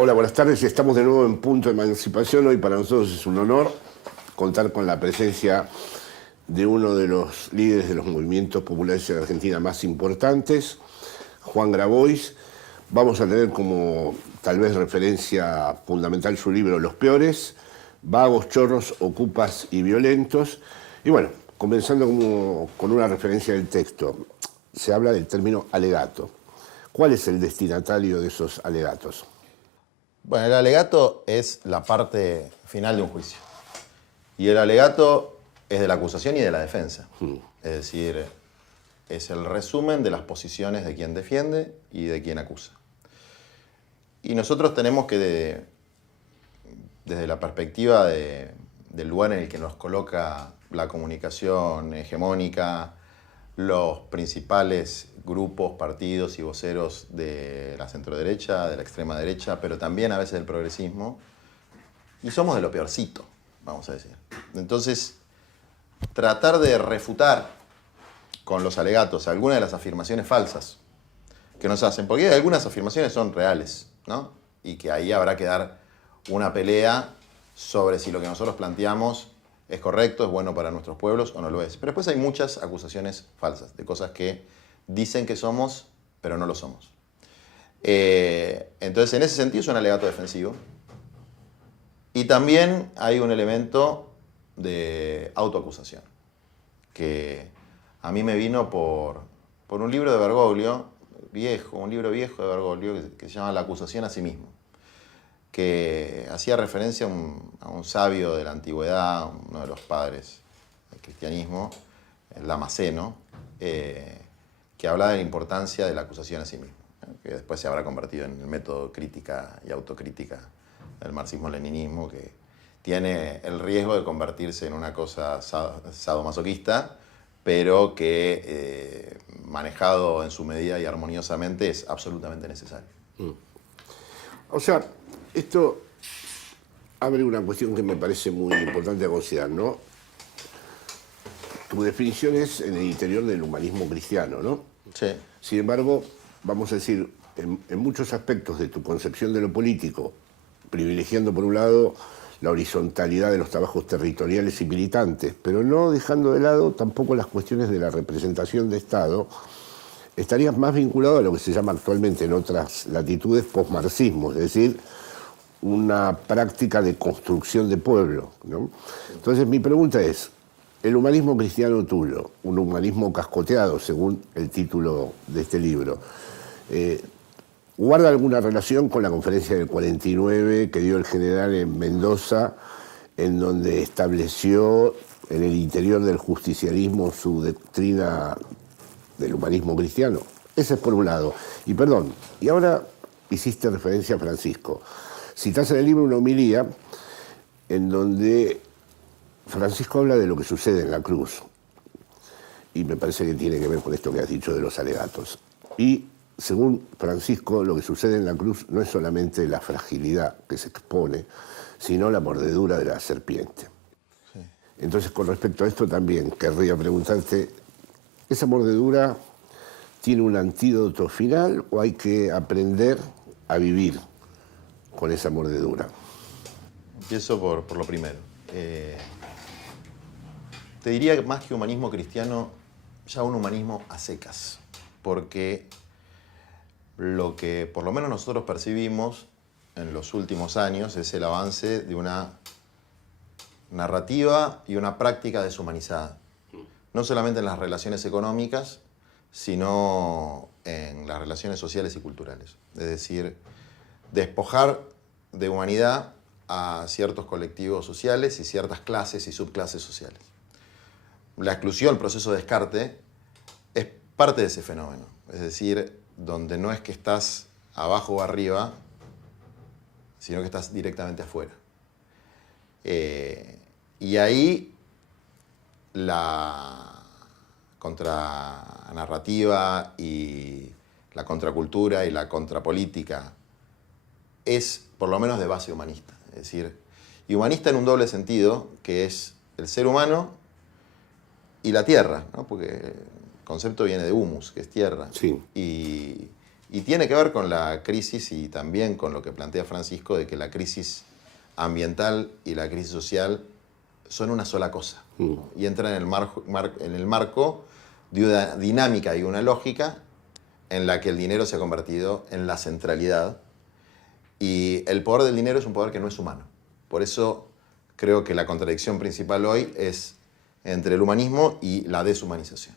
Hola, buenas tardes. Estamos de nuevo en Punto de Emancipación. Hoy para nosotros es un honor contar con la presencia de uno de los líderes de los movimientos populares en Argentina más importantes, Juan Grabois. Vamos a tener como tal vez referencia fundamental su libro Los Peores, Vagos, Chorros, Ocupas y Violentos. Y bueno, comenzando con una referencia del texto, se habla del término alegato. ¿Cuál es el destinatario de esos alegatos? Bueno, el alegato es la parte final de un juicio. Y el alegato es de la acusación y de la defensa. Es decir, es el resumen de las posiciones de quien defiende y de quien acusa. Y nosotros tenemos que, desde la perspectiva del lugar en el que nos coloca la comunicación hegemónica, los principales grupos, partidos y voceros de la centroderecha, de la extrema derecha, pero también a veces del progresismo, y somos de lo peorcito, vamos a decir. Entonces, tratar de refutar con los alegatos algunas de las afirmaciones falsas que nos hacen, porque algunas afirmaciones son reales, ¿no? Y que ahí habrá que dar una pelea sobre si lo que nosotros planteamos es correcto, es bueno para nuestros pueblos o no lo es. Pero después hay muchas acusaciones falsas, de cosas que dicen que somos, pero no lo somos. Entonces, en ese sentido es un alegato defensivo. Y también hay un elemento de autoacusación, que a mí me vino por un libro de Bergoglio, un libro viejo de Bergoglio, que se llama La acusación a sí mismo, que hacía referencia a un sabio de la antigüedad, uno de los padres del cristianismo, el Damasceno, que hablaba de la importancia de la acusación a sí mismo, que después se habrá convertido en el método crítica y autocrítica del marxismo-leninismo, que tiene el riesgo de convertirse en una cosa sadomasoquista, pero que manejado en su medida y armoniosamente es absolutamente necesario. O sea, esto abre una cuestión que me parece muy importante a considerar, ¿no? Tu definición es en el interior del humanismo cristiano, ¿no? Sí. Sin embargo, vamos a decir, en muchos aspectos de tu concepción de lo político, privilegiando por un lado la horizontalidad de los trabajos territoriales y militantes, pero no dejando de lado tampoco las cuestiones de la representación de Estado, estarías más vinculado a lo que se llama actualmente en otras latitudes posmarxismo, es decir, una práctica de construcción de pueblo, ¿no? Entonces mi pregunta es, el humanismo cristiano tuyo, un humanismo cascoteado según el título de este libro, ¿guarda alguna relación con la conferencia del 49 que dio el general en Mendoza, en donde estableció en el interior del justicialismo su doctrina del humanismo cristiano? Ese es por un lado. Y perdón, y ahora hiciste referencia a Francisco. Citás en el libro una homilía en donde Francisco habla de lo que sucede en la cruz. Y me parece que tiene que ver con esto que has dicho de los alegatos. Y según Francisco, lo que sucede en la cruz no es solamente la fragilidad que se expone, sino la mordedura de la serpiente. Sí. Entonces, con respecto a esto también querría preguntarte, ¿esa mordedura tiene un antídoto final o hay que aprender a vivir con esa mordedura? Empiezo por lo primero. Te diría que más que humanismo cristiano, ya un humanismo a secas, porque lo que por lo menos nosotros percibimos en los últimos años es el avance de una narrativa y una práctica deshumanizada, no solamente en las relaciones económicas, sino en las relaciones sociales y culturales. Es decir, despojar de humanidad a ciertos colectivos sociales y ciertas clases y subclases sociales. La exclusión, el proceso de descarte, es parte de ese fenómeno. Es decir, donde no es que estás abajo o arriba, sino que estás directamente afuera. Y ahí la contranarrativa y la contracultura y la contrapolítica es por lo menos de base humanista. Es decir, y humanista en un doble sentido, que es el ser humano y la tierra, ¿no? Porque el concepto viene de humus, que es tierra. Sí. Y Y tiene que ver con la crisis y también con lo que plantea Francisco de que la crisis ambiental y la crisis social son una sola cosa. Y entran en el marco de una dinámica y una lógica en la que el dinero se ha convertido en la centralidad. Y el poder del dinero es un poder que no es humano. Por eso creo que la contradicción principal hoy es entre el humanismo y la deshumanización.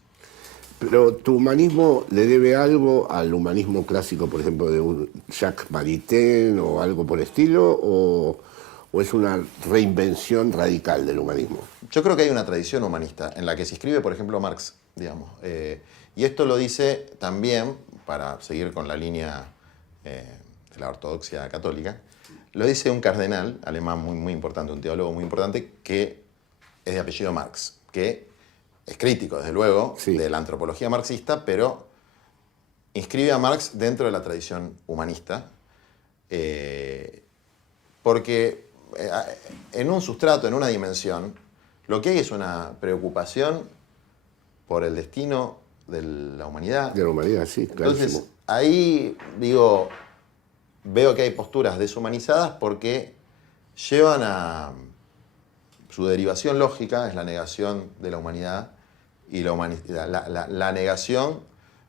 Pero ¿tu humanismo le debe algo al humanismo clásico, por ejemplo, de un Jacques Maritain o algo por el estilo, o es una reinvención radical del humanismo? Yo creo que hay una tradición humanista en la que se inscribe, por ejemplo, Marx, digamos. Y esto lo dice también, para seguir con la línea de la ortodoxia católica, lo dice un cardenal alemán muy, muy importante, un teólogo muy importante, que es de apellido Marx, que es crítico, desde luego, sí, de la antropología marxista, pero inscribe a Marx dentro de la tradición humanista, porque en un sustrato, en una dimensión, lo que hay es una preocupación por el destino de la humanidad. De la humanidad, sí, clarísimo. Entonces, ahí, digo, veo que hay posturas deshumanizadas porque llevan a su derivación lógica, es la negación de la humanidad y la negación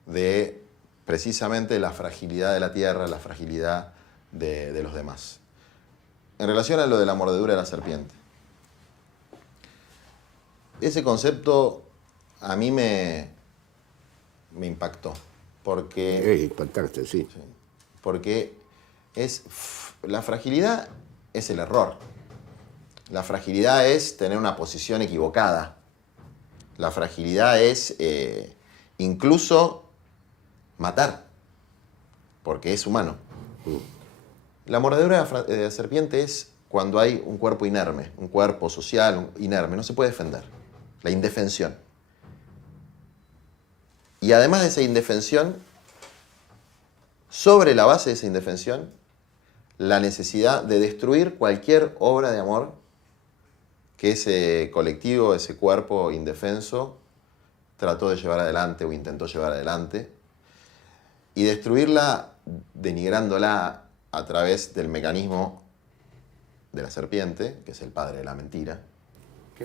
de precisamente la fragilidad de la tierra, la fragilidad de los demás. En relación a lo de la mordedura de la serpiente, ese concepto a mí me impactó, porque, Impactante, sí. porque la fragilidad es el error. La fragilidad es tener una posición equivocada. La fragilidad es incluso matar, porque es humano. La mordedura de la serpiente es cuando hay un cuerpo inerme, un cuerpo social inerme, no se puede defender. La indefensión. Y además de esa indefensión, sobre la base de esa indefensión, la necesidad de destruir cualquier obra de amor que ese colectivo, ese cuerpo indefenso, trató de llevar adelante o intentó llevar adelante, y destruirla denigrándola a través del mecanismo de la serpiente, que es el padre de la mentira.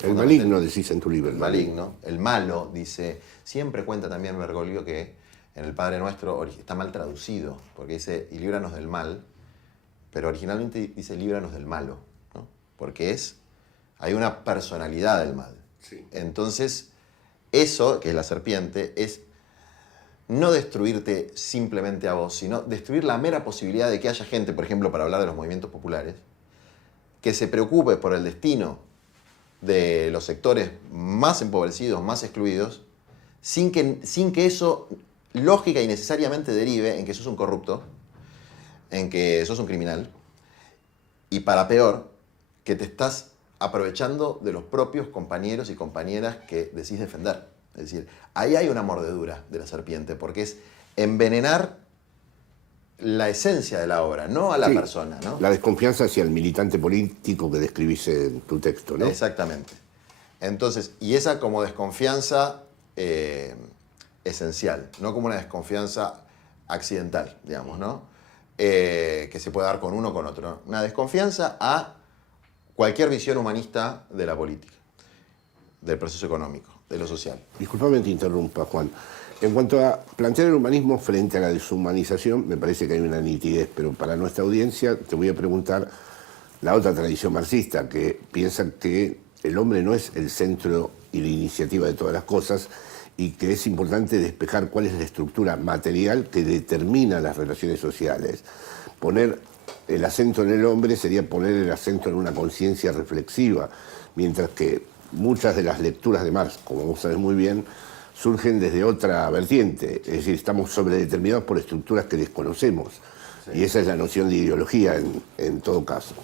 El maligno, decís en tu libro. El maligno, el malo, dice, siempre cuenta también Bergoglio que en el Padre Nuestro está mal traducido, porque dice, y líbranos del mal, pero originalmente dice, líbranos del malo, ¿no? Porque hay una personalidad del mal. Sí. Entonces, eso, que es la serpiente, es no destruirte simplemente a vos, sino destruir la mera posibilidad de que haya gente, por ejemplo, para hablar de los movimientos populares, que se preocupe por el destino de los sectores más empobrecidos, más excluidos, sin que eso lógica y necesariamente derive en que sos un corrupto, en que sos un criminal, y para peor, que te estás aprovechando de los propios compañeros y compañeras que decís defender. Es decir, ahí hay una mordedura de la serpiente, porque es envenenar la esencia de la obra, no a la persona, ¿no? La desconfianza hacia el militante político que describís en tu texto, ¿no? Exactamente. Entonces, y esa como desconfianza esencial, no como una desconfianza accidental, digamos, ¿no? Que se puede dar con uno o con otro, ¿no? Una desconfianza a cualquier visión humanista de la política, del proceso económico, de lo social. Disculpame que te interrumpa, Juan. En cuanto a plantear el humanismo frente a la deshumanización, me parece que hay una nitidez, pero para nuestra audiencia te voy a preguntar la otra tradición marxista, que piensa que el hombre no es el centro y la iniciativa de todas las cosas y que es importante despejar cuál es la estructura material que determina las relaciones sociales. Poner el acento en el hombre sería poner el acento en una conciencia reflexiva, mientras que muchas de las lecturas de Marx, como vos sabés muy bien, surgen desde otra vertiente, es decir, estamos sobredeterminados por estructuras que desconocemos, y esa es la noción de ideología en todo caso.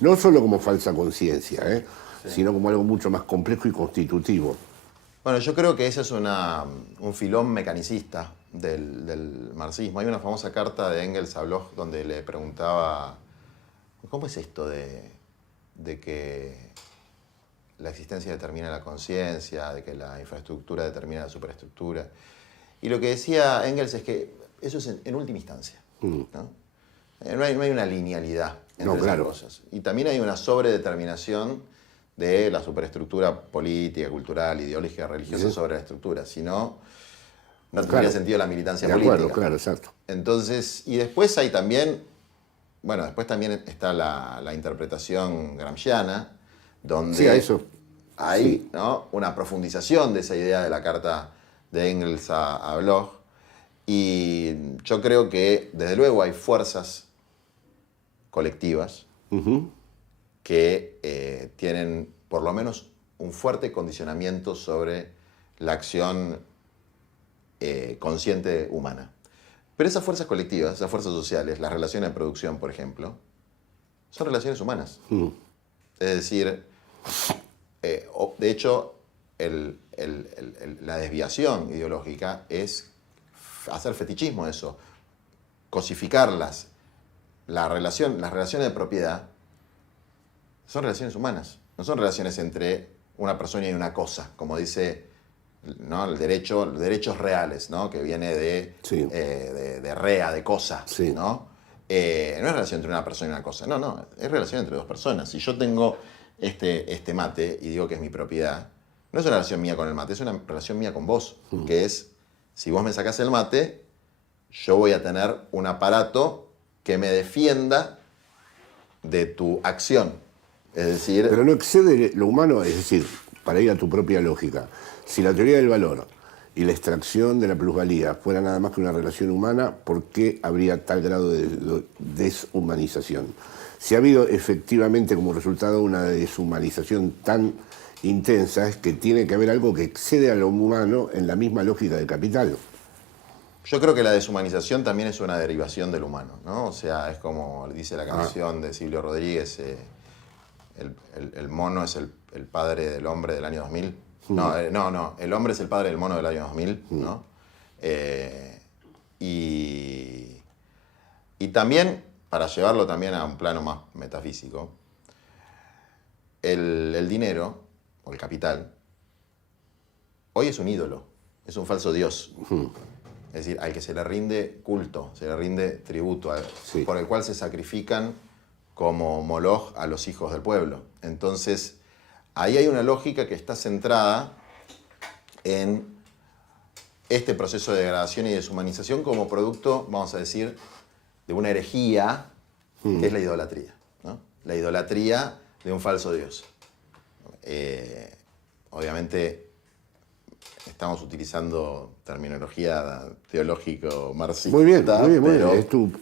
No solo como falsa conciencia, sino como algo mucho más complejo y constitutivo. Bueno, yo creo que ese es un filón mecanicista del marxismo. Hay una famosa carta de Engels a Bloch donde le preguntaba, ¿cómo es esto de que la existencia determina la conciencia, de que la infraestructura determina la superestructura? Y lo que decía Engels es que eso es en última instancia. ¿No? No hay una linealidad entre esas cosas. Y también hay una sobredeterminación de la superestructura política, cultural, ideológica, religiosa sobre la estructura. Si no, no tendría sentido la militancia política. De acuerdo, claro, exacto. Entonces, y después hay también, bueno, después también está la interpretación gramsciana, donde hay ¿no? una profundización de esa idea de la carta de Engels a Bloch. Y yo creo que, desde luego, hay fuerzas colectivas que tienen, por lo menos, un fuerte condicionamiento sobre la acción consciente humana. Pero esas fuerzas colectivas, esas fuerzas sociales, las relaciones de producción, por ejemplo, son relaciones humanas. Es decir, de hecho, la desviación ideológica es hacer fetichismo de eso, cosificarlas. Las relaciones de propiedad son relaciones humanas, no son relaciones entre una persona y una cosa, como dice, ¿no? los derechos reales, ¿no? que viene de rea, de cosa. ¿No? No es relación entre una persona y una cosa, no, es relación entre dos personas. Si yo tengo este mate y digo que es mi propiedad, no es una relación mía con el mate, es una relación mía con vos, que es, si vos me sacás el mate, yo voy a tener un aparato que me defienda de tu acción. Es decir... Pero no excede lo humano, es decir, para ir a tu propia lógica, si la teoría del valor y la extracción de la plusvalía fuera nada más que una relación humana, ¿por qué habría tal grado de deshumanización? Si ha habido efectivamente como resultado una deshumanización tan intensa, es que tiene que haber algo que excede a lo humano en la misma lógica del capital. Yo creo que la deshumanización también es una derivación del humano, ¿no? O sea, es como dice la canción de Silvio Rodríguez, el mono es el padre del hombre del año 2000. No, el hombre es el padre del mono del año 2000, ¿no? Y también, para llevarlo también a un plano más metafísico, el dinero, o el capital, hoy es un ídolo, es un falso dios. Es decir, al que se le rinde culto, se le rinde tributo, por el cual se sacrifican como Moloch a los hijos del pueblo. Entonces, ahí hay una lógica que está centrada en este proceso de degradación y deshumanización como producto, vamos a decir, de una herejía, que es la idolatría, ¿no? La idolatría de un falso dios. Obviamente, estamos utilizando terminología teológico-marxista. Muy bien, es tu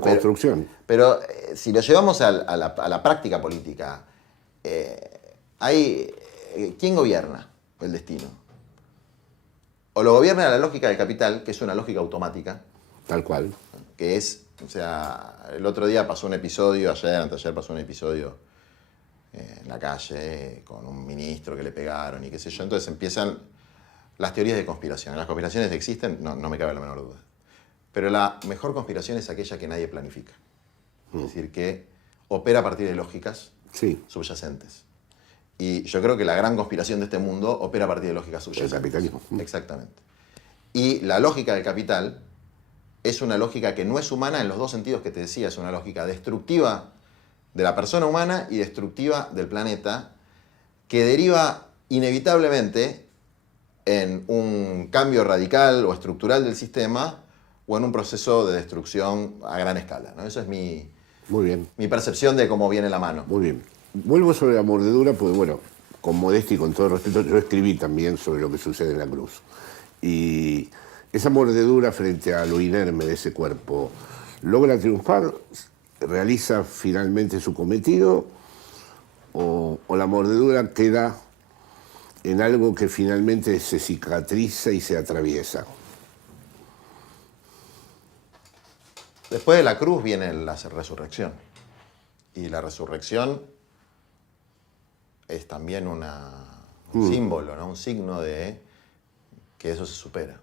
construcción. Pero si lo llevamos a la práctica política, ¿quién gobierna el destino? O lo gobierna la lógica del capital, que es una lógica automática. Tal cual. Que es, o sea, el otro día pasó un episodio, anteayer pasó un episodio en la calle con un ministro que le pegaron y qué sé yo. Entonces empiezan las teorías de conspiración. Las conspiraciones existen, no me cabe la menor duda. Pero la mejor conspiración es aquella que nadie planifica. Es decir, que opera a partir de lógicas subyacentes. Y yo creo que la gran conspiración de este mundo opera a partir de lógicas subyacentes. El capitalismo. Exactamente. Y la lógica del capital es una lógica que no es humana en los dos sentidos que te decía. Es una lógica destructiva de la persona humana y destructiva del planeta, que deriva inevitablemente en un cambio radical o estructural del sistema o en un proceso de destrucción a gran escala, ¿no? Eso es mi percepción de cómo viene la mano. Muy bien. Vuelvo sobre la mordedura, pues bueno, con modestia y con todo respeto, yo escribí también sobre lo que sucede en la cruz. Y esa mordedura frente a lo inerme de ese cuerpo, ¿logra triunfar? ¿Realiza finalmente su cometido? ¿O la mordedura queda en algo que finalmente se cicatriza y se atraviesa? Después de la cruz viene la resurrección. Y la resurrección es también un símbolo, ¿no? Un signo de que eso se supera.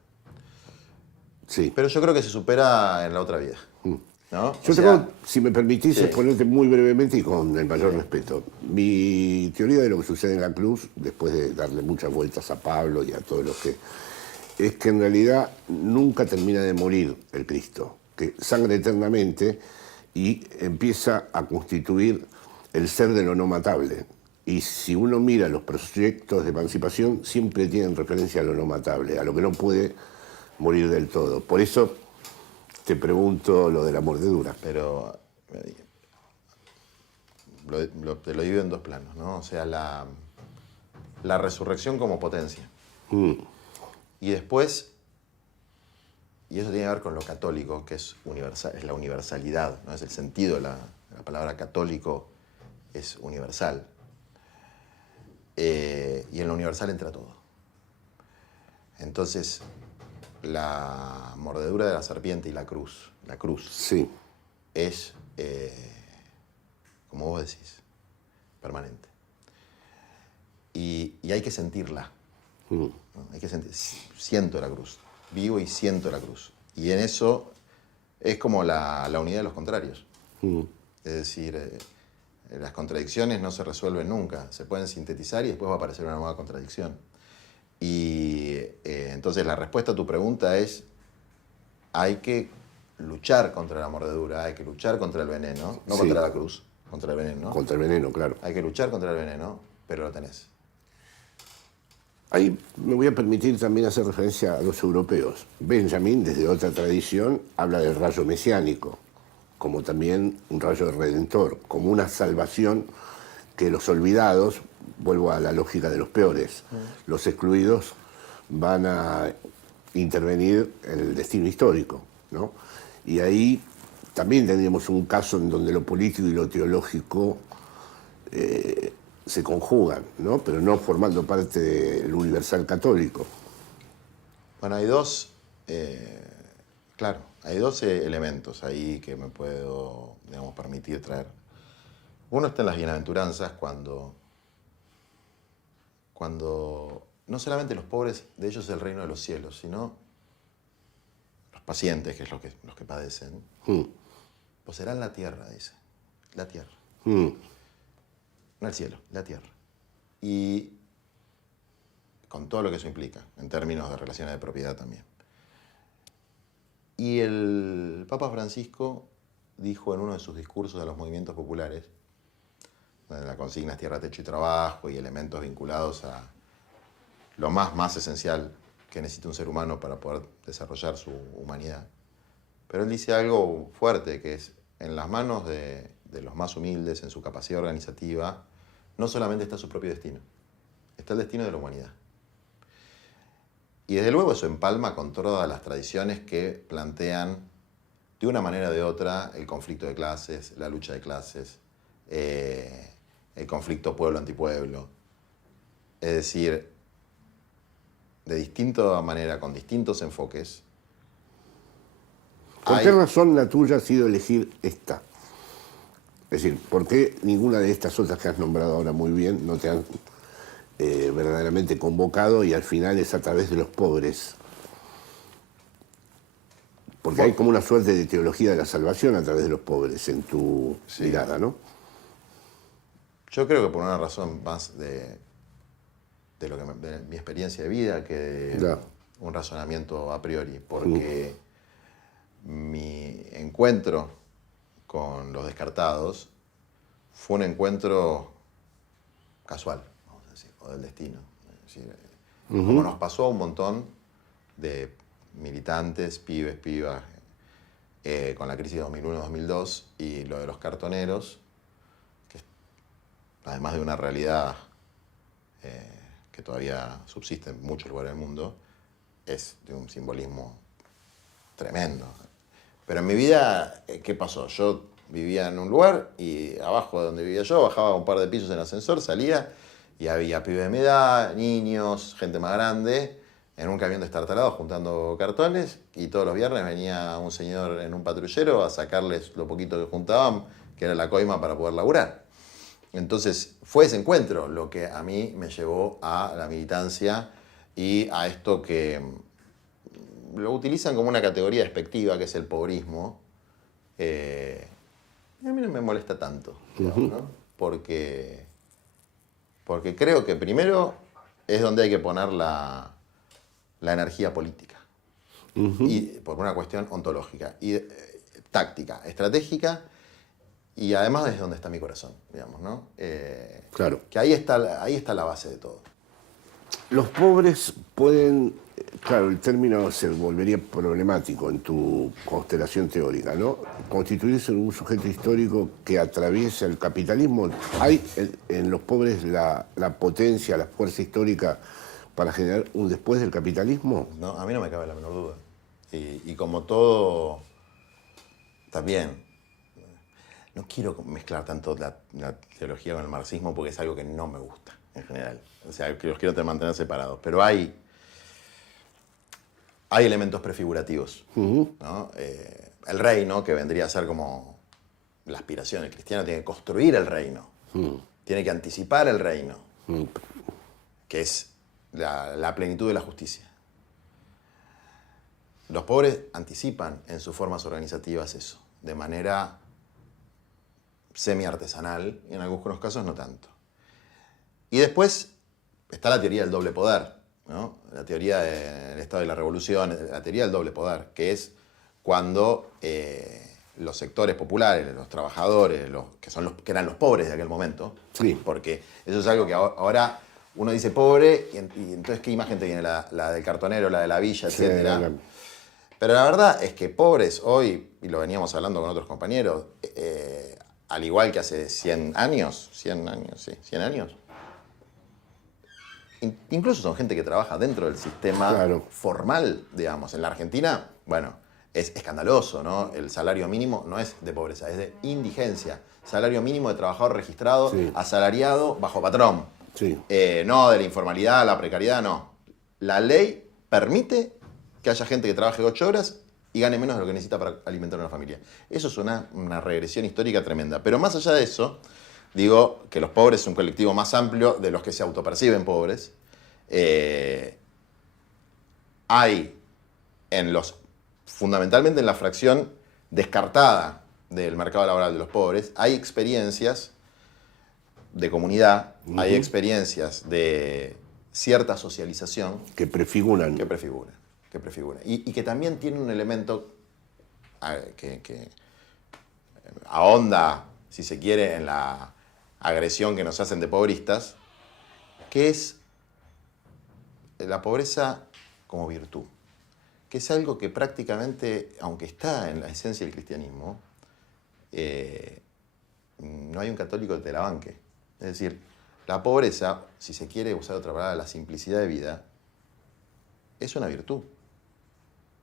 Sí. Pero yo creo que se supera en la otra vida. ¿No? Yo tengo, si me permitís, exponerte muy brevemente y con el mayor respeto. Mi teoría de lo que sucede en la cruz, después de darle muchas vueltas a Pablo y a todos los que es que en realidad nunca termina de morir el Cristo, que sangra eternamente y empieza a constituir el ser de lo no matable. Y si uno mira los proyectos de emancipación, siempre tienen referencia a lo no matable, a lo que no puede morir del todo. Por eso te pregunto lo de la mordedura. Pero te lo divido en dos planos, ¿no? O sea, la resurrección como potencia. Y después, y eso tiene que ver con lo católico, que es universal, es la universalidad, ¿no? Es el sentido de la palabra católico, es universal. Y en lo universal entra todo. Entonces, la mordedura de la serpiente y la cruz Sí. es, como vos decís, permanente. Y hay que sentirla. ¿No? Hay que siento la cruz, vivo y siento la cruz. Y en eso es como la unidad de los contrarios. Es decir, las contradicciones no se resuelven nunca, se pueden sintetizar y después va a aparecer una nueva contradicción. Y entonces la respuesta a tu pregunta es, hay que luchar contra la mordedura, hay que luchar contra el veneno, no contra la cruz, contra el veneno. Contra el veneno, claro. Hay que luchar contra el veneno, pero lo tenés. Ahí me voy a permitir también hacer referencia a los europeos. Benjamin, desde otra tradición, habla del rayo mesiánico, como también un rayo redentor, como una salvación que los olvidados, vuelvo a la lógica de los peores, los excluidos van a intervenir en el destino histórico, ¿no? Y ahí también tendríamos un caso en donde lo político y lo teológico se conjugan, ¿no? Pero no formando parte del universal católico. Bueno, hay dos, claro, hay dos elementos ahí que me puedo, digamos, permitir traer. Uno está en las bienaventuranzas cuando no solamente los pobres, de ellos es el reino de los cielos, sino los pacientes, que es los que padecen, poseerán la tierra, dice, la tierra. No el cielo, la tierra. Y con todo lo que eso implica, en términos de relaciones de propiedad también. Y el Papa Francisco dijo en uno de sus discursos a los movimientos populares, donde la consigna es tierra, techo y trabajo y elementos vinculados a lo más esencial que necesita un ser humano para poder desarrollar su humanidad. Pero él dice algo fuerte, que es en las manos de los más humildes, en su capacidad organizativa, no solamente está su propio destino, está el destino de la humanidad. Y desde luego eso empalma con todas las tradiciones que plantean de una manera o de otra el conflicto de clases, la lucha de clases, el conflicto pueblo-antipueblo. Es decir, de distinta manera, con distintos enfoques. ¿Por qué razón la tuya ha sido elegir esta? Es decir, ¿por qué ninguna de estas otras que has nombrado ahora muy bien no te han verdaderamente convocado y al final es a través de los pobres? Porque hay como una suerte de teología de la salvación a través de los pobres en tu mirada, ¿no? Yo creo que por una razón más de mi experiencia de vida que un razonamiento a priori, porque mi encuentro con los descartados fue un encuentro casual, vamos a decir, o del destino. Es decir, como nos pasó a un montón de militantes, pibes, pibas, con la crisis de 2001-2002 y lo de los cartoneros, que además de una realidad que todavía subsiste en muchos lugares del mundo, es de un simbolismo tremendo. Pero en mi vida, ¿qué pasó? Yo vivía en un lugar y abajo de donde vivía yo bajaba un par de pisos en el ascensor, salía y había pibes de mi edad, niños, gente más grande, en un camión destartalado juntando cartones, y todos los viernes venía un señor en un patrullero a sacarles lo poquito que juntaban, que era la coima para poder laburar. Entonces fue ese encuentro lo que a mí me llevó a la militancia y a esto que lo utilizan como una categoría despectiva, que es el pobrismo. Y a mí no me molesta tanto, ¿no? Porque creo que primero es donde hay que poner la la energía política. Y por una cuestión ontológica, y táctica, estratégica, y además desde donde está mi corazón, digamos, ¿no? Claro. Que ahí está la base de todo. Los pobres pueden, claro, el término se volvería problemático en tu constelación teórica, ¿no? Constituirse en un sujeto histórico que atraviesa el capitalismo. ¿Hay en los pobres la potencia, la fuerza histórica para generar un después del capitalismo? No, a mí no me cabe la menor duda. Y como todo, también, no quiero mezclar tanto la teología con el marxismo porque es algo que no me gusta en general. O sea, que los quiero mantener separados. Pero hay elementos prefigurativos, ¿no? El reino, que vendría a ser como la aspiración. El cristiano tiene que construir el reino. Tiene que anticipar el reino. Que es la plenitud de la justicia. Los pobres anticipan en sus formas organizativas eso, de manera semi-artesanal, y en algunos casos no tanto. Y después está la teoría del doble poder, ¿no? La teoría del Estado y la Revolución, la teoría del doble poder, que es cuando los sectores populares, los trabajadores, que eran los pobres de aquel momento, sí. Porque eso es algo que ahora uno dice pobre, y entonces ¿qué imagen te viene? La del cartonero, la de la villa, Sí, etc. Pero la verdad es que pobres hoy, y lo veníamos hablando con otros compañeros, al igual que hace 100 años, incluso son gente que trabaja dentro del sistema formal, digamos. En la Argentina, bueno, es escandaloso, ¿no? El salario mínimo no es de pobreza, es de indigencia. Salario mínimo de trabajador registrado, asalariado, bajo patrón. Sí. No de la informalidad, la precariedad, no. La ley permite que haya gente que trabaje 8 horas y gane menos de lo que necesita para alimentar a una familia. Eso es una regresión histórica tremenda. Pero más allá de eso, digo que los pobres es un colectivo más amplio de los que se autoperciben pobres. Hay fundamentalmente en la fracción descartada del mercado laboral de los pobres, hay experiencias de comunidad, hay experiencias de cierta socialización que prefiguran. Y que también tiene un elemento que ahonda, si se quiere, en la agresión que nos hacen de pobristas, que es la pobreza como virtud, que es algo que prácticamente, aunque está en la esencia del cristianismo, no hay un católico que te la banque. Es decir, la pobreza, si se quiere usar otra palabra, la simplicidad de vida, es una virtud.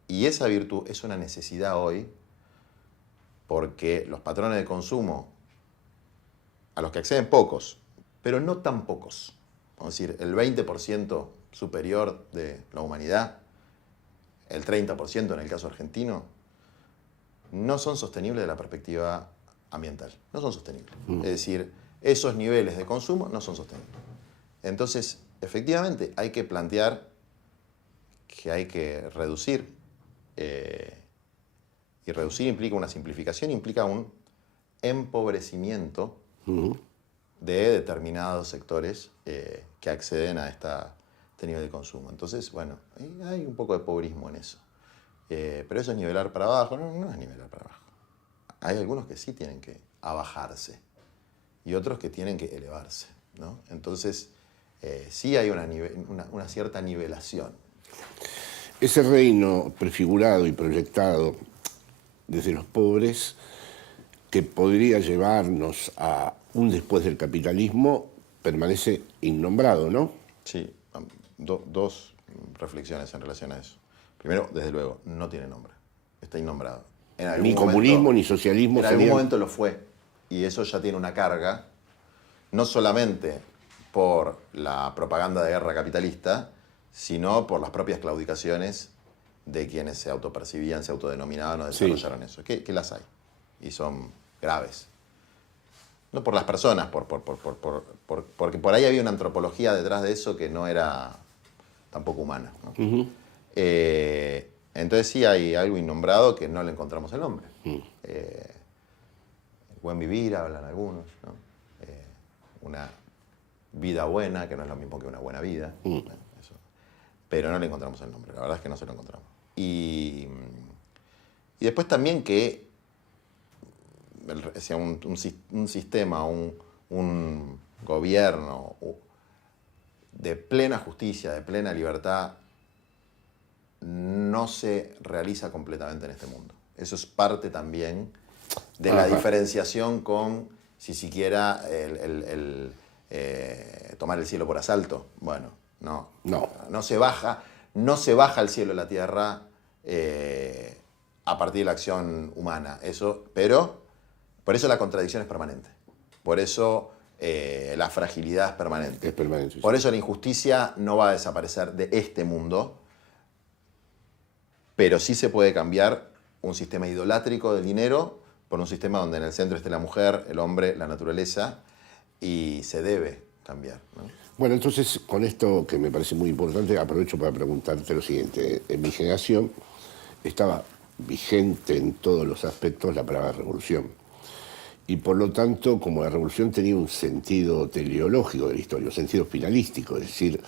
Y esa virtud es una necesidad hoy porque los patrones de consumo, a los que acceden pocos, pero no tan pocos, vamos a decir, el 20% superior de la humanidad, el 30% en el caso argentino, no son sostenibles de la perspectiva ambiental. No son sostenibles. Es decir, esos niveles de consumo no son sostenibles. Entonces, efectivamente, hay que plantear que hay que reducir. Y reducir implica una simplificación, implica un empobrecimiento de determinados sectores que acceden a este nivel de consumo. Entonces, bueno, hay un poco de pobrismo en eso. Pero eso es nivelar para abajo. No es nivelar para abajo. Hay algunos que sí tienen que abajarse y otros que tienen que elevarse, ¿no? Entonces, sí hay una cierta nivelación. Ese reino prefigurado y proyectado desde los pobres, que podría llevarnos a un después del capitalismo, permanece innombrado, ¿no? Sí, dos reflexiones en relación a eso. Primero, desde luego, no tiene nombre, está innombrado. Ni comunismo, ni socialismo. En algún momento lo fue, y eso ya tiene una carga, no solamente por la propaganda de guerra capitalista, sino por las propias claudicaciones de quienes se autopercibían, se autodenominaban o desarrollaron eso. Que las hay, y son graves. No por las personas, porque por ahí había una antropología detrás de eso que no era tampoco humana, ¿no? Entonces sí hay algo innombrado que no le encontramos el nombre. El buen vivir, hablan algunos, ¿no? Una vida buena, que no es lo mismo que una buena vida. Bueno, eso. pero no le encontramos el nombre. La verdad es que no se lo encontramos. Y después también que sea un sistema, un gobierno de plena justicia, de plena libertad, no se realiza completamente en este mundo. Eso es parte también de la diferenciación con, si siquiera, tomar el cielo por asalto. Bueno, no se baja el cielo de la tierra a partir de la acción humana. Pero por eso la contradicción es permanente. Por eso la fragilidad es permanente. Es permanente. Por eso la injusticia no va a desaparecer de este mundo, pero sí se puede cambiar un sistema idolátrico del dinero por un sistema donde en el centro esté la mujer, el hombre, la naturaleza, y se debe cambiar, ¿no? Bueno, entonces, con esto que me parece muy importante, aprovecho para preguntarte lo siguiente. En mi generación estaba vigente en todos los aspectos la palabra revolución. Y por lo tanto, como la revolución tenía un sentido teleológico de la historia, un sentido finalístico, es decir,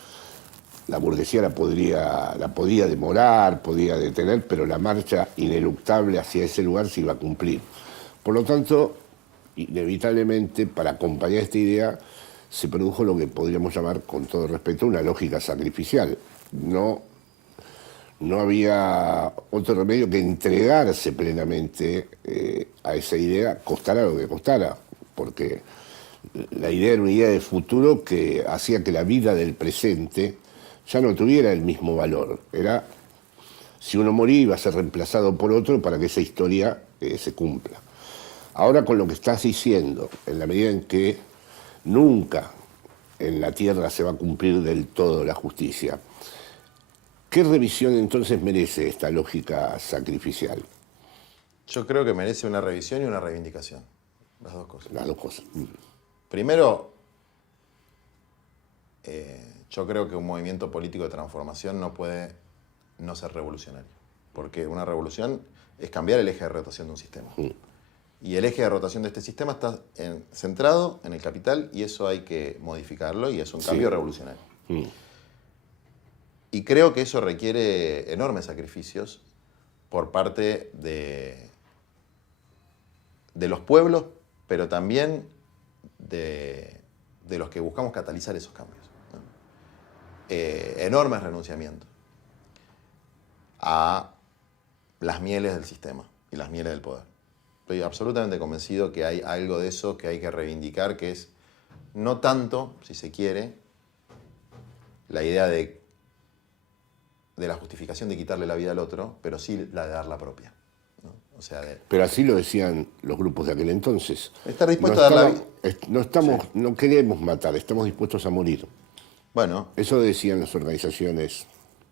la burguesía la podía demorar, podía detener, pero la marcha ineluctable hacia ese lugar se iba a cumplir. Por lo tanto, inevitablemente, para acompañar esta idea, se produjo lo que podríamos llamar, con todo respeto, una lógica sacrificial. No había otro remedio que entregarse plenamente a esa idea, costara lo que costara, porque la idea era una idea de futuro que hacía que la vida del presente ya no tuviera el mismo valor. Era, si uno moría, iba a ser reemplazado por otro para que esa historia se cumpla. Ahora, con lo que estás diciendo, en la medida en que nunca en la Tierra se va a cumplir del todo la justicia, ¿qué revisión entonces merece esta lógica sacrificial? Yo creo que merece una revisión y una reivindicación. Las dos cosas. Las dos cosas. Primero, yo creo que un movimiento político de transformación no puede no ser revolucionario. Porque una revolución es cambiar el eje de rotación de un sistema. Y el eje de rotación de este sistema está centrado en el capital y eso hay que modificarlo y es un cambio revolucionario. Y creo que eso requiere enormes sacrificios por parte de los pueblos, pero también de los que buscamos catalizar esos cambios, ¿no? Enormes renunciamientos a las mieles del sistema y las mieles del poder. Estoy absolutamente convencido que hay algo de eso que hay que reivindicar, que es no tanto, si se quiere, la idea de la justificación de quitarle la vida al otro, pero sí la de dar la propia, ¿no? O sea, pero así lo decían los grupos de aquel entonces. Estar dispuesto a dar la vida. No queremos matar, estamos dispuestos a morir. Bueno. Eso decían las organizaciones.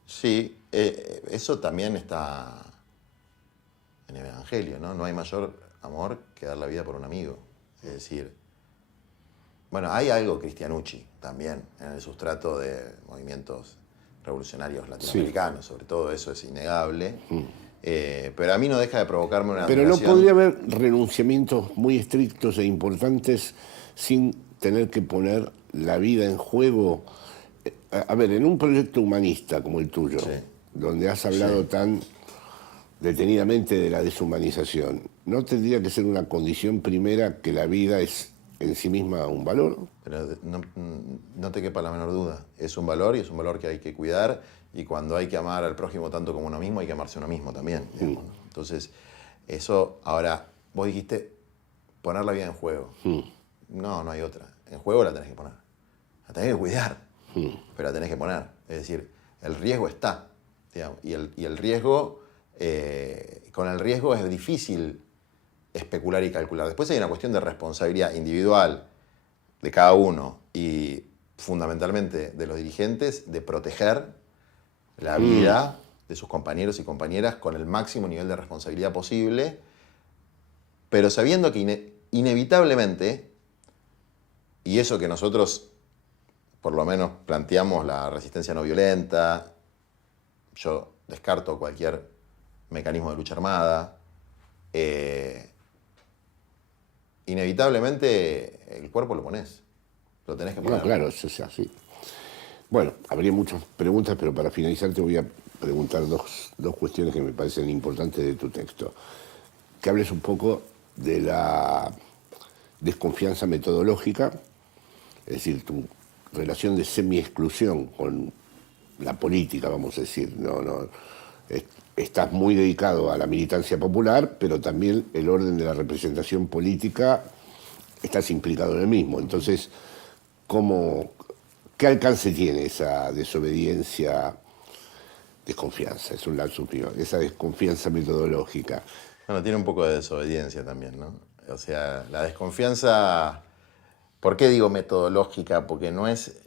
Sí, eso también está en el Evangelio, ¿no? No hay mayor amor que dar la vida por un amigo. Es decir, bueno, hay algo cristianucci también en el sustrato de movimientos revolucionarios latinoamericanos, sobre todo eso es innegable. Pero a mí no deja de provocarme una Pero admiración. no podría haber renunciamientos muy estrictos e importantes sin tener que poner la vida en juego. A ver, en un proyecto humanista como el tuyo, donde has hablado tan detenidamente de la deshumanización, ¿no tendría que ser una condición primera que la vida es en sí misma un valor? Pero no te quepa la menor duda. Es un valor y es un valor que hay que cuidar, y cuando hay que amar al prójimo tanto como uno mismo, hay que amarse a uno mismo también. Entonces, eso, ahora, vos dijiste poner la vida en juego. No hay otra. En juego la tenés que poner. La tenés que cuidar, pero la tenés que poner. Es decir, el riesgo está, digamos, y el riesgo, con el riesgo es difícil especular y calcular. Después hay una cuestión de responsabilidad individual de cada uno y fundamentalmente de los dirigentes de proteger la vida de sus compañeros y compañeras con el máximo nivel de responsabilidad posible, pero sabiendo que inevitablemente, y eso que nosotros por lo menos planteamos la resistencia no violenta, yo descarto cualquier mecanismo de lucha armada, inevitablemente el cuerpo lo pones, lo tenés que poner. No, claro, eso es así. Bueno, habría muchas preguntas, pero para finalizar te voy a preguntar dos cuestiones que me parecen importantes de tu texto. Que hables un poco de la desconfianza metodológica, es decir, tu relación de semi-exclusión con la política, vamos a decir. Estás muy dedicado a la militancia popular, pero también el orden de la representación política estás implicado en el mismo. Entonces, ¿qué alcance tiene esa desobediencia, desconfianza? Es un lapsus mío, esa desconfianza metodológica. Bueno, tiene un poco de desobediencia también, ¿no? O sea, la desconfianza, ¿por qué digo metodológica? Porque no es,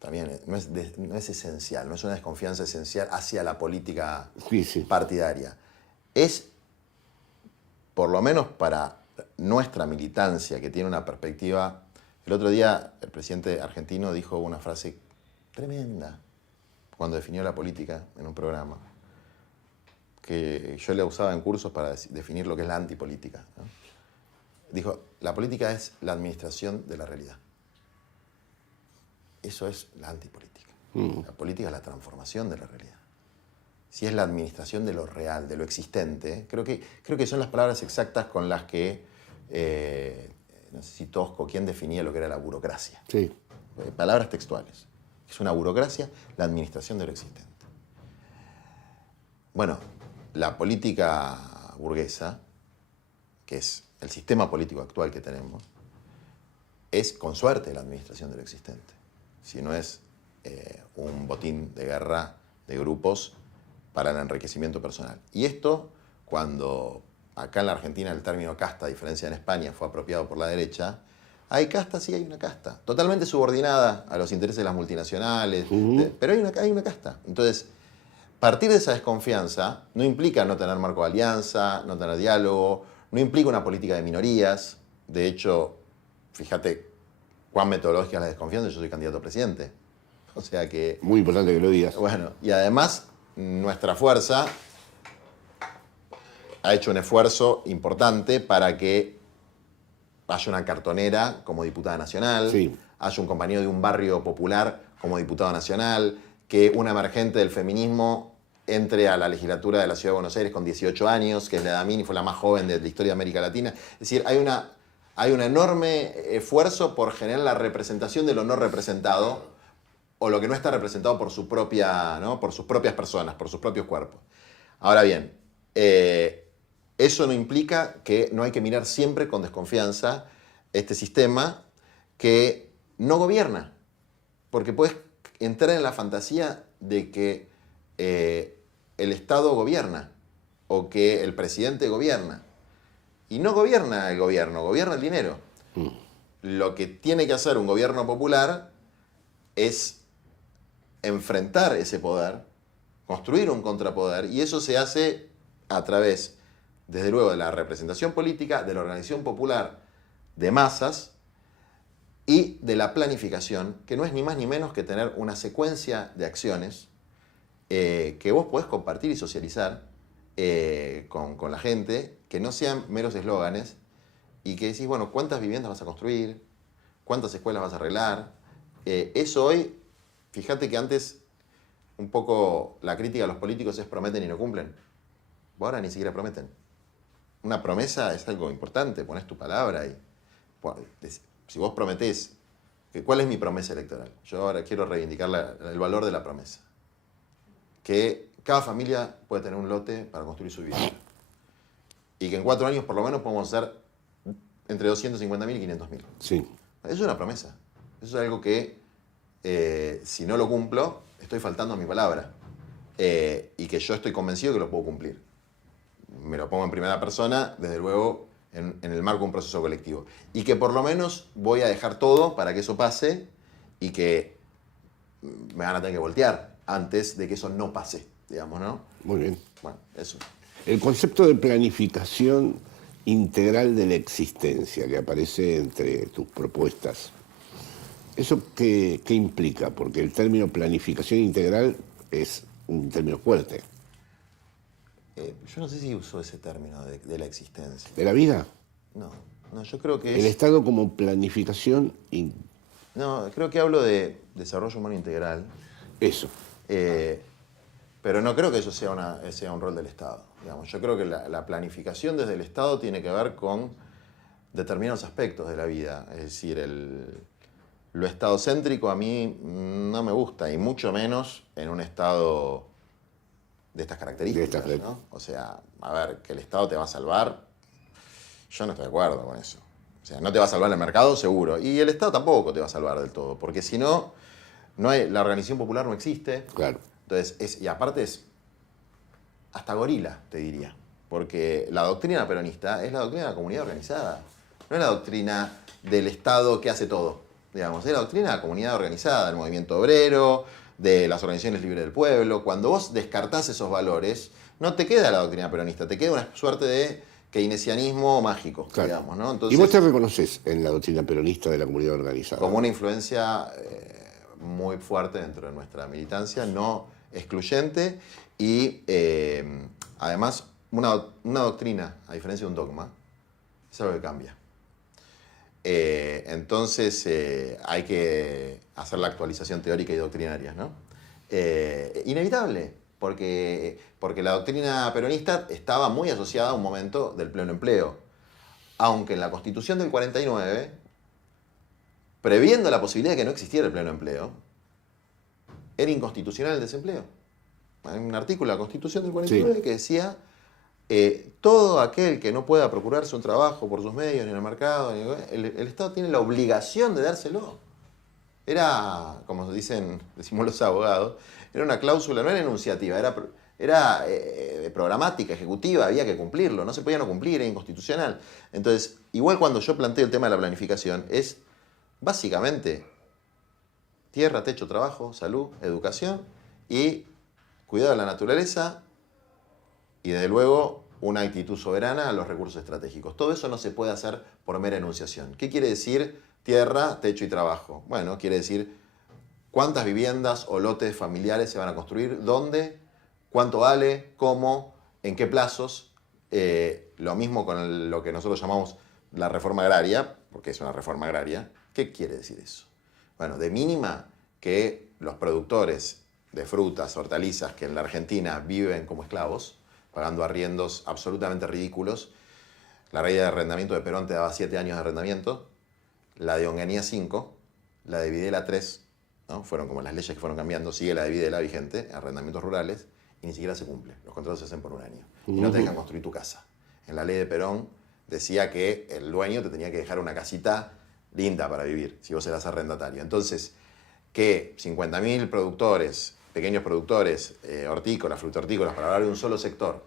también, no es esencial, no es una desconfianza esencial hacia la política partidaria. Es, por lo menos para nuestra militancia, que tiene una perspectiva. El otro día el presidente argentino dijo una frase tremenda cuando definió la política en un programa, que yo le usaba en cursos para definir lo que es la antipolítica, ¿no? Dijo, la política es la administración de la realidad. Eso es la antipolítica. La política es la transformación de la realidad. Si es la administración de lo real, de lo existente, creo que son las palabras exactas con las que, no sé si Tosco, ¿quién definía lo que era la burocracia? Sí. Palabras textuales. Es una burocracia, la administración de lo existente. Bueno, la política burguesa, que es el sistema político actual que tenemos, es con suerte la administración de lo existente. Si no es un botín de guerra de grupos para el enriquecimiento personal. Y esto, cuando acá en la Argentina el término casta, a diferencia en España, fue apropiado por la derecha, hay casta, sí hay una casta, totalmente subordinada a los intereses de las multinacionales, pero hay una casta. Entonces, partir de esa desconfianza no implica no tener marco de alianza, no tener diálogo, no implica una política de minorías. De hecho, fíjate cuán metodológica es la desconfianza, yo soy candidato a presidente. O sea que... Muy importante que lo digas. Bueno, y además nuestra fuerza ha hecho un esfuerzo importante para que haya una cartonera como diputada nacional, sí, haya un compañero de un barrio popular como diputado nacional, que una emergente del feminismo entre a la legislatura de la Ciudad de Buenos Aires con 18 años, que es la Damini, fue la más joven de la historia de América Latina. Es decir, hay un enorme esfuerzo por generar la representación de lo no representado, o lo que no está representado por su propia, ¿no? Por sus propias personas, por sus propios cuerpos. Ahora bien, eso no implica que no hay que mirar siempre con desconfianza este sistema que no gobierna, porque puedes entrar en la fantasía de que el Estado gobierna o que el presidente gobierna. Y no gobierna el gobierno, gobierna el dinero. Lo que tiene que hacer un gobierno popular es enfrentar ese poder, construir un contrapoder, y eso se hace a través, desde luego, de la representación política, de la organización popular de masas y de la planificación, que no es ni más ni menos que tener una secuencia de acciones que vos podés compartir y socializar con la gente, que no sean meros eslóganes, y que decís, bueno, ¿cuántas viviendas vas a construir? ¿Cuántas escuelas vas a arreglar? Eso hoy, fíjate que antes un poco la crítica a los políticos es prometen y no cumplen. Ahora ni siquiera prometen. Una promesa es algo importante, pones tu palabra y si vos prometés, ¿cuál es mi promesa electoral? Yo ahora quiero reivindicar el valor de la promesa. Que cada familia puede tener un lote para construir su vivienda. Y que en 4 años por lo menos podemos hacer entre 250.000 y 500.000. Sí. Eso es una promesa. Eso es algo que, si no lo cumplo, estoy faltando a mi palabra. Y que yo estoy convencido que lo puedo cumplir. Me lo pongo en primera persona, desde luego, en el marco de un proceso colectivo. Y que por lo menos voy a dejar todo para que eso pase y que me van a tener que voltear antes de que eso no pase, digamos, ¿no? Muy bien. Bueno, eso. El concepto de planificación integral de la existencia que aparece entre tus propuestas, ¿eso qué implica? Porque el término planificación integral es un término fuerte. Yo no sé si uso ese término de la existencia. ¿De la vida? No, yo creo que El Estado como planificación No, creo que hablo de desarrollo humano integral. Eso. Pero no creo que eso sea un rol del Estado. Digamos. Yo creo que la planificación desde el Estado tiene que ver con determinados aspectos de la vida. Es decir, lo estadocéntrico a mí no me gusta, y mucho menos en un Estado de estas características, ¿no? O sea, a ver, que el Estado te va a salvar, yo no estoy de acuerdo con eso. O sea, no te va a salvar el mercado, seguro. Y el Estado tampoco te va a salvar del todo, porque si no, la organización popular no existe. Claro. Entonces, y aparte es hasta gorila, te diría. Porque la doctrina peronista es la doctrina de la comunidad organizada. No es la doctrina del Estado que hace todo, digamos. Es la doctrina de la comunidad organizada, del movimiento obrero, de las organizaciones libres del pueblo. Cuando vos descartás esos valores, no te queda la doctrina peronista, te queda una suerte de keynesianismo mágico, claro, digamos, ¿no? Entonces, ¿y vos te reconoces en la doctrina peronista de la comunidad organizada? Como una influencia muy fuerte dentro de nuestra militancia, no excluyente, y además una doctrina, a diferencia de un dogma, es algo que cambia. Entonces hay que hacer la actualización teórica y doctrinaria, ¿no? Inevitable, porque la doctrina peronista estaba muy asociada a un momento del pleno empleo, aunque en la Constitución del 49, previendo la posibilidad de que no existiera el pleno empleo, era inconstitucional el desempleo. Hay un artículo de la Constitución del 49 sí, que decía todo aquel que no pueda procurarse un trabajo por sus medios ni en el mercado, el Estado tiene la obligación de dárselo. Era, como decimos los abogados, era una cláusula, no era enunciativa, era programática, ejecutiva, había que cumplirlo, no se podía no cumplir, era inconstitucional. Entonces, igual cuando yo planteo el tema de la planificación, es básicamente tierra, techo, trabajo, salud, educación y cuidado de la naturaleza, y desde luego una actitud soberana a los recursos estratégicos. Todo eso no se puede hacer por mera enunciación. ¿Qué quiere decir tierra, techo y trabajo? Bueno, quiere decir cuántas viviendas o lotes familiares se van a construir, dónde, cuánto vale, cómo, en qué plazos. Lo mismo con lo que nosotros llamamos la reforma agraria, porque es una reforma agraria. ¿Qué quiere decir eso? Bueno, de mínima que los productores de frutas, hortalizas, que en la Argentina viven como esclavos, pagando arriendos absolutamente ridículos. La ley de arrendamiento de Perón te daba 7 años de arrendamiento, la de Onganía 5, la de Videla 3, ¿no? Fueron como las leyes que fueron cambiando, sigue la de Videla vigente, arrendamientos rurales, y ni siquiera se cumple. Los contratos se hacen por un año. Y no te dejan construir tu casa. En la ley de Perón decía que el dueño te tenía que dejar una casita linda para vivir, si vos eras arrendatario. Entonces, que 50.000 productores, pequeños productores hortícolas, frutohortícolas, para hablar de un solo sector,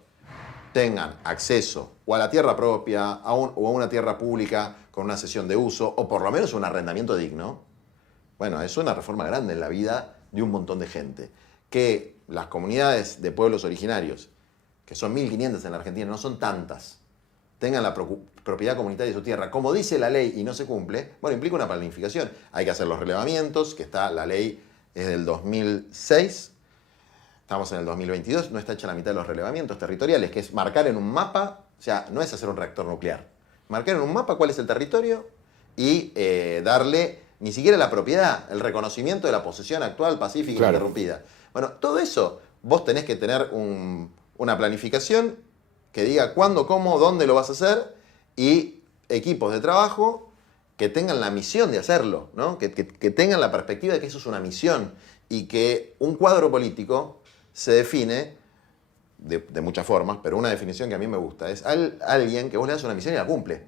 tengan acceso o a la tierra propia o a una tierra pública con una cesión de uso, o por lo menos un arrendamiento digno, bueno, eso es una reforma grande en la vida de un montón de gente. Que las comunidades de pueblos originarios, que son 1.500 en la Argentina, no son tantas, tengan la propiedad comunitaria de su tierra, como dice la ley y no se cumple, bueno, implica una planificación. Hay que hacer los relevamientos, que está la ley es del 2006, estamos en el 2022, no está hecha la mitad de los relevamientos territoriales, que es marcar en un mapa, o sea, no es hacer un reactor nuclear, marcar en un mapa cuál es el territorio y darle ni siquiera la propiedad, el reconocimiento de la posesión actual, pacífica, claro, ininterrumpida. Bueno, todo eso vos tenés que tener una planificación que diga cuándo, cómo, dónde lo vas a hacer, y equipos de trabajo que tengan la misión de hacerlo, ¿no? Que tengan la perspectiva de que eso es una misión, y que un cuadro político se define de muchas formas, pero una definición que a mí me gusta es alguien que vos le das una misión y la cumple.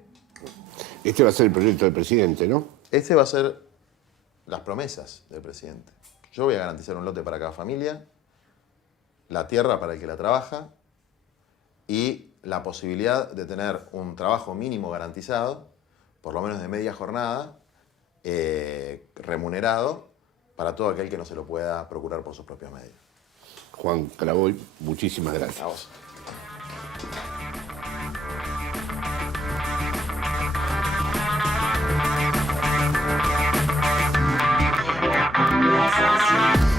Este va a ser el proyecto del presidente, ¿no? Este va a ser las promesas del presidente. Yo voy a garantizar un lote para cada familia, la tierra para el que la trabaja y la posibilidad de tener un trabajo mínimo garantizado, por lo menos de media jornada, remunerado para todo aquel que no se lo pueda procurar por sus propios medios. Juan Caraboy, muchísimas gracias. A vos.